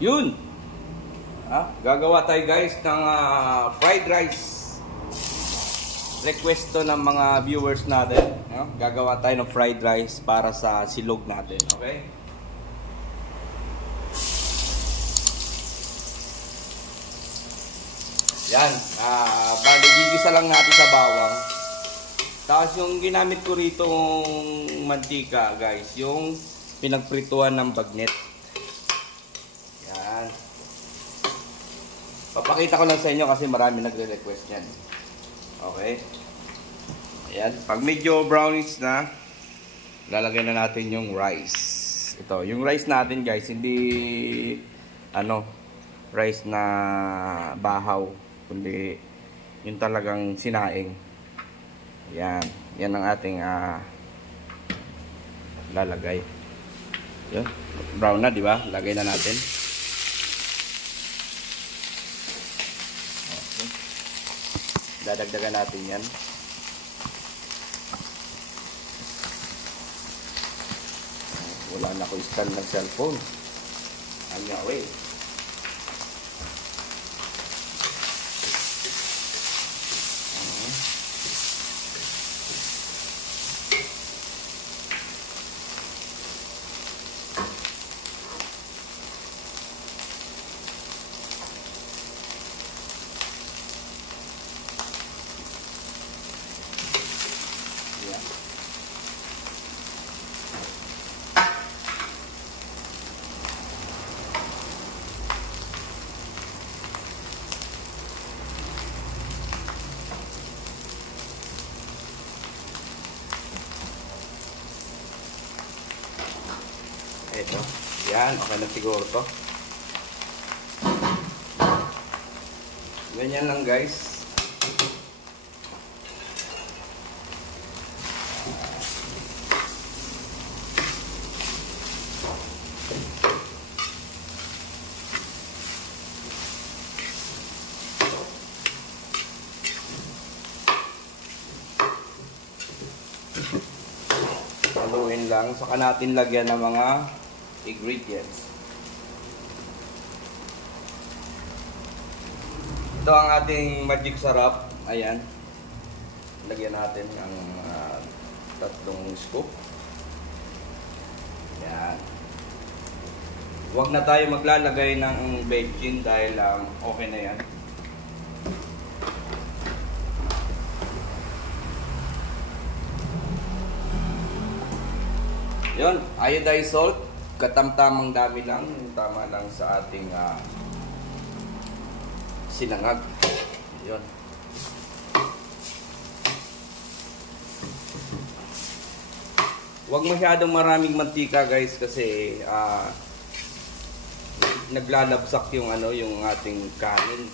Yun. Gagawa tayo guys ng fried rice. Request to ng mga viewers natin. Gagawa tayo ng fried rice para sa silog natin. Okay? Yan. Bali, gigisa lang natin sa bawang. Tapos yung ginamit ko rito mantika guys, yung pinagprituan ng bagnet. Yan. Papakita ko lang sa inyo kasi marami nagre-request yan. Okay. Ayan. Pag medyo brownish na, lalagay na natin yung rice. Ito, yung rice natin guys, hindi rice na bahaw, kundi yung talagang sinaing. Yan. Yan ang ating lalagay. Yan. Brown na, di ba? Lagay na natin. Okay. Dadagdagan natin yan. Wala na ko stand ng cellphone. I'm away. Ito. Yan. Okay na siguro to. Ganyan lang guys. Haluin lang. Saka natin lagyan ng mga ingredients. Ito ang ating magic sarap. Ayan. Lagyan natin ang tatlong scoop. Ayan. Huwag na tayo maglalagay ng bechin dahil okay na yan. Yun. Iodized salt. Katamtamang dami lang. Tama lang sa ating sinangag. Yun. Huwag masyadong maraming mantika guys kasi naglalabsak yung yung ating kanin.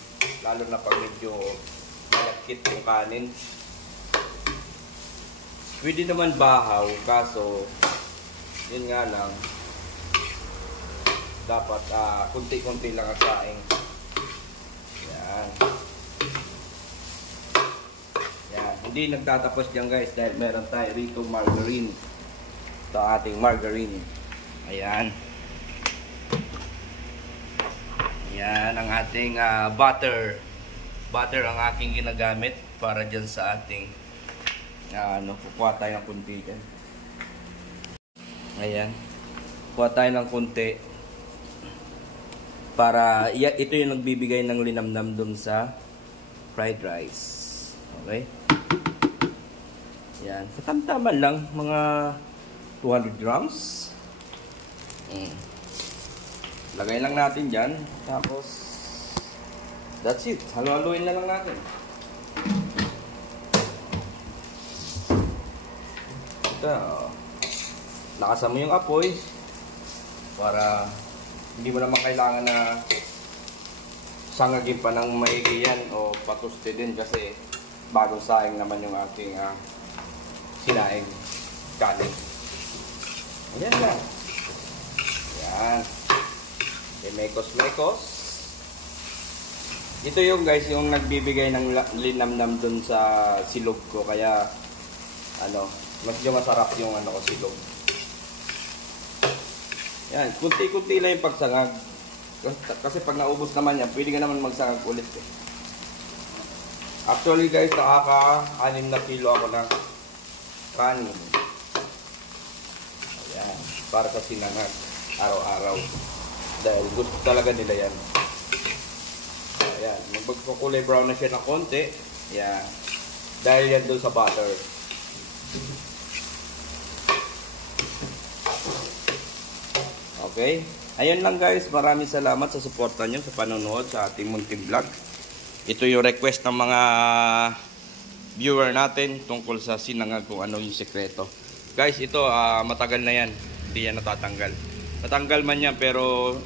Lalo na pag medyo malakit yung kanin. Pwede naman bahaw kaso yun nga lang dapat kunti-kunti lang ang saing. Yan. Yan. Hindi nagtatapos dyan guys dahil meron tayo rito margarine. Ito ating margarine. Ayan. Yan ang ating butter. Butter ang aking ginagamit para dyan sa ating kukuha tayo ng kunti dyan. Ayan. Kuha tayo ng kunti. Para ito yung nagbibigay ng linamnam dun sa fried rice. Okay? Yan. Katamtaman lang. Mga 200 grams. Lagay lang natin dyan. Tapos, that's it. Halo-haloin na lang natin. Ito. Lakasan mo yung apoy. Para hindi mo naman kailangan na sangagin pa ng maigi yan o patuste din kasi bagong saing naman yung ating sinaing kanin. Ayan lang. Ayan. Mekos-mekos. Ito yung guys yung nagbibigay ng linamnam dun sa silog ko kaya medyo masarap yung silog. Yan, kunti-kunti lang yung pagsangag. Kasi pag naubos naman yan, pwede ka naman magsangag ulit eh. Actually guys, nakaka-6 na kilo ako ng kanin. Ayan, para sa sinangag araw-araw. Dahil gusto talaga nila yan. Ayan, magpagkukulay brown na siya ng konti. Ayan, dahil yan doon sa butter. Okay, ayun lang guys, maraming salamat sa suporta nyo sa panonood sa ating munting vlog. Ito yung request ng mga viewer natin tungkol sa sinangag kung ano yung sekreto. Guys, ito matagal na yan. Hindi yan natatanggal. Natanggal man yan pero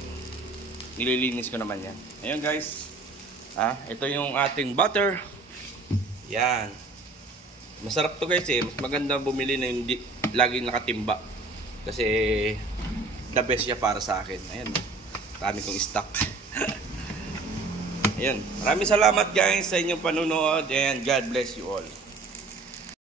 nililinis ko naman yan. Ayun guys. Ito yung ating butter. Yan. Masarap to guys eh. Mas maganda bumili na yung laging nakatimba. Kasi the best siya para sa akin. Ayan. Dami kong stock. Ayan. Maraming salamat guys sa inyong panunood and God bless you all.